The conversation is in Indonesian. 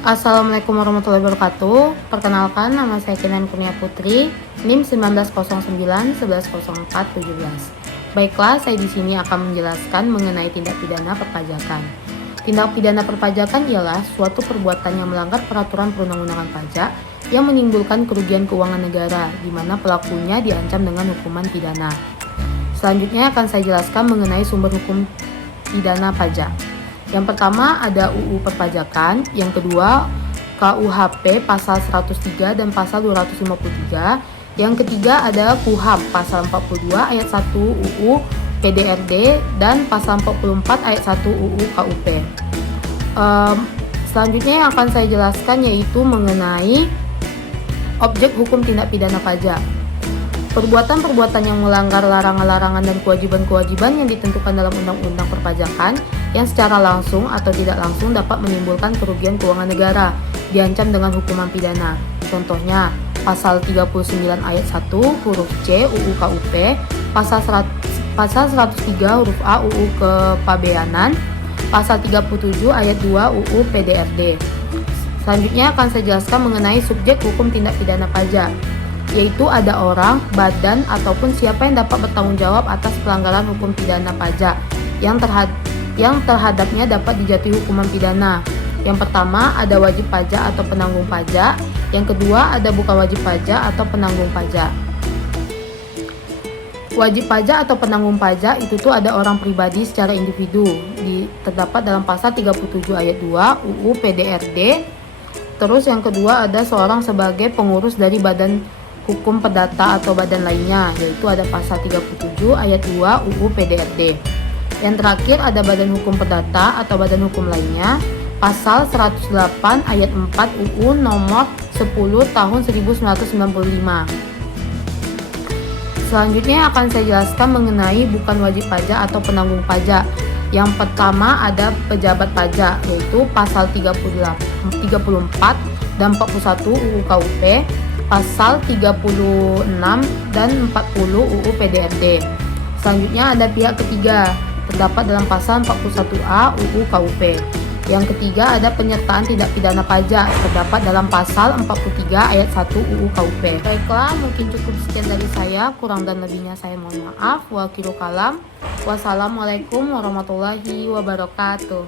Assalamualaikum warahmatullahi wabarakatuh. Perkenalkan, nama saya Kinan Kurnia Putri, NIM 1909-1104-17. Baiklah, saya di sini akan menjelaskan mengenai tindak pidana perpajakan. Tindak pidana perpajakan ialah suatu perbuatan yang melanggar peraturan perundang-undangan pajak yang menimbulkan kerugian keuangan negara, di mana pelakunya diancam dengan hukuman pidana. Selanjutnya akan saya jelaskan mengenai sumber hukum pidana pajak. Yang pertama ada UU Perpajakan, yang kedua KUHP pasal 103 dan pasal 253, yang ketiga ada KUHAP pasal 42 ayat 1 UU PDRD dan pasal 44 ayat 1 UU KUP. Selanjutnya yang akan saya jelaskan yaitu mengenai objek hukum tindak pidana pajak. Perbuatan-perbuatan yang melanggar larangan-larangan dan kewajiban-kewajiban yang ditentukan dalam Undang-Undang Perpajakan yang secara langsung atau tidak langsung dapat menimbulkan kerugian keuangan negara, diancam dengan hukuman pidana. Contohnya, pasal 39 ayat 1 huruf C UU KUP, pasal 103 huruf A UU Kepabeanan, pasal 37 ayat 2 UU PDRD. Selanjutnya akan saya jelaskan mengenai subjek hukum tindak pidana pajak, yaitu ada orang, badan, ataupun siapa yang dapat bertanggung jawab atas pelanggaran hukum pidana pajak yang terhadapnya dapat dijatuhi hukuman pidana. Yang pertama ada wajib pajak atau penanggung pajak, yang kedua ada bukan wajib pajak atau penanggung pajak. Wajib pajak atau penanggung pajak itu tuh ada orang pribadi secara individu, terdapat dalam pasal 37 ayat 2 UU PDRD. Terus yang kedua ada seorang sebagai pengurus dari badan hukum perdata atau badan lainnya, yaitu ada pasal 37 ayat 2 UU PDRD. Yang terakhir ada badan hukum perdata atau badan hukum lainnya, pasal 108 ayat 4 UU nomor 10 tahun 1995. Selanjutnya akan saya jelaskan mengenai bukan wajib pajak atau penanggung pajak. Yang pertama ada pejabat pajak, yaitu pasal 34 dan 41 UU KUP, pasal 36 dan 40 UU PDRD. Selanjutnya ada pihak ketiga, terdapat dalam pasal 41A UU KUP. Yang ketiga ada penyertaan tindak pidana pajak, terdapat dalam pasal 43 ayat 1 UU KUP. Baiklah, mungkin cukup sekian dari saya, kurang dan lebihnya saya mohon maaf. Wassalamualaikum warahmatullahi wabarakatuh.